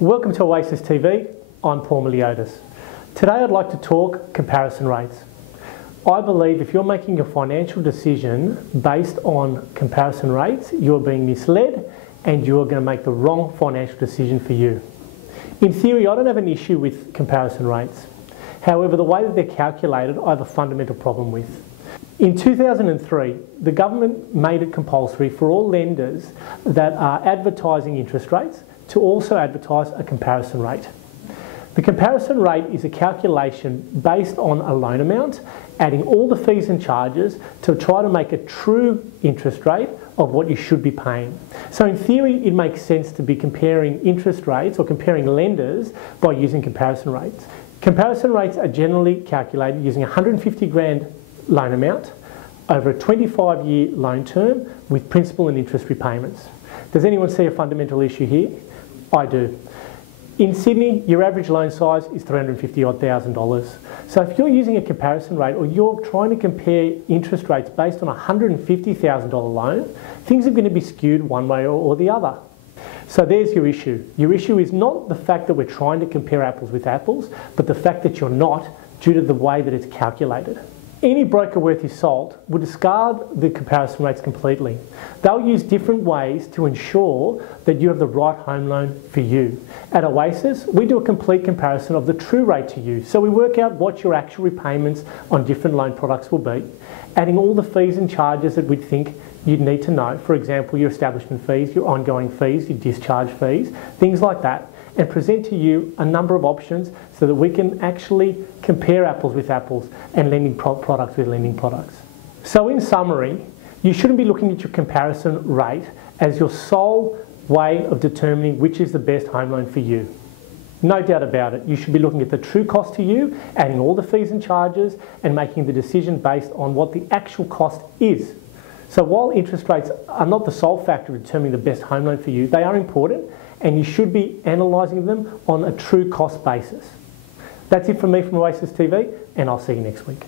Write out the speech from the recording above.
Welcome to Oasis TV, I'm Paul Myliotis. Today I'd like to talk comparison rates. I believe if you're making a financial decision based on comparison rates, you're being misled and you're going to make the wrong financial decision for you. In theory, I don't have an issue with comparison rates. However, the way that they're calculated, I have a fundamental problem with. In 2003, the government made it compulsory for all lenders that are advertising interest rates to also advertise a comparison rate. The comparison rate is a calculation based on a loan amount, adding all the fees and charges to try to make a true interest rate of what you should be paying. So in theory, it makes sense to be comparing interest rates or comparing lenders by using comparison rates. Comparison rates are generally calculated using a 150 grand loan amount over a 25-year loan term with principal and interest repayments. Does anyone see a fundamental issue here? I do. In Sydney, your average loan size is $350,000. So if you're using a comparison rate or you're trying to compare interest rates based on a $150,000 loan, things are going to be skewed one way or the other. So there's your issue. Your issue is not the fact that we're trying to compare apples with apples, but the fact that you're not due to the way that it's calculated. Any broker worth his salt will discard the comparison rates completely. They'll use different ways to ensure that you have the right home loan for you. At Oasis, we do a complete comparison of the true rate to you. So we work out what your actual repayments on different loan products will be, adding all the fees and charges that we'd think you'd need to know. For example, your establishment fees, your ongoing fees, your discharge fees, things like that, and present to you a number of options so that we can actually compare apples with apples and lending products with lending products. So in summary, you shouldn't be looking at your comparison rate as your sole way of determining which is the best home loan for you. No doubt about it, you should be looking at the true cost to you, adding all the fees and charges and making the decision based on what the actual cost is. So while interest rates are not the sole factor in determining the best home loan for you, they are important and you should be analysing them on a true cost basis. That's it from me from Oasis TV, and I'll see you next week.